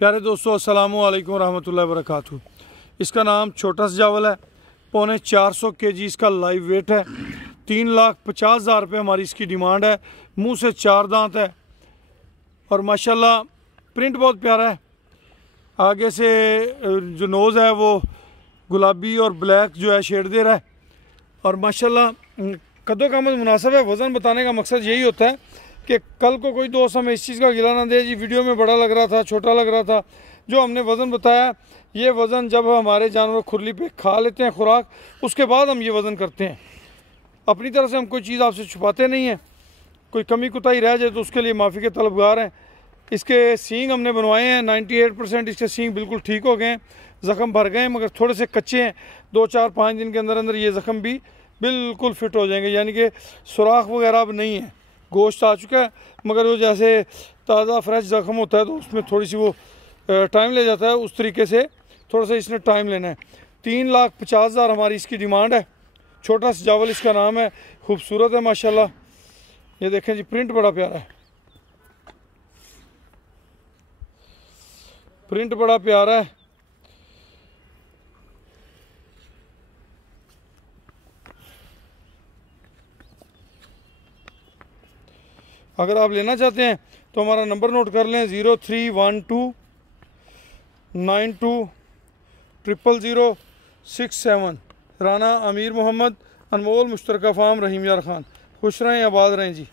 प्यारे दोस्तों, अस्सलामु अलैकुम रहमतुल्लाहि व बरकातहू। इसका नाम छोटा सा चावल है। 450 kg इसका लाइव वेट है। 3,50,000 रुपये हमारी इसकी डिमांड है। मुंह से 4 दांत है और माशाल्लाह प्रिंट बहुत प्यारा है। आगे से जो नोज़ है वो गुलाबी और ब्लैक जो है शेड दे रहा है और माशाल्लाह कदों का मुनासिब है। वज़न बताने का मकसद यही होता है कि कल को कोई दोस्त हमें इस चीज़ का गिला ना दे, जी वीडियो में बड़ा लग रहा था, छोटा लग रहा था। जो हमने वज़न बताया, ये वज़न जब हमारे जानवर खुरली पे खा लेते हैं खुराक, उसके बाद हम ये वज़न करते हैं। अपनी तरफ से हम कोई चीज़ आपसे छुपाते नहीं हैं। कोई कमी कुताही रह जाए तो उसके लिए माफ़ी के तलबगार हैं। इसके सींग हमने बनवाए हैं, 98% इसके सींग बिल्कुल ठीक हो गए हैं। ज़ख़म भर गए हैं मगर थोड़े से कच्चे हैं। 2-4-5 दिन के अंदर अंदर ये ज़ख़म भी बिल्कुल फिट हो जाएंगे, यानी कि सुराख वगैरह अब नहीं है। गोश्त आ चुका है मगर वो जैसे ताज़ा फ्रेश ज़ख़म होता है तो उसमें थोड़ी सी वो टाइम ले जाता है। उस तरीके से थोड़ा सा इसने टाइम लेना है। 3,50,000 हमारी इसकी डिमांड है। छोटा सा चावल इसका नाम है। खूबसूरत है माशाल्लाह। ये देखें जी, प्रिंट बड़ा प्यारा है, प्रिंट बड़ा प्यारा है। अगर आप लेना चाहते हैं तो हमारा नंबर नोट कर लें, 031292000067। राना अमीर मोहम्मद, अनमोल मुश्तरका फार्म, रहीम यार खान। खुश रहें, आबाद रहें जी।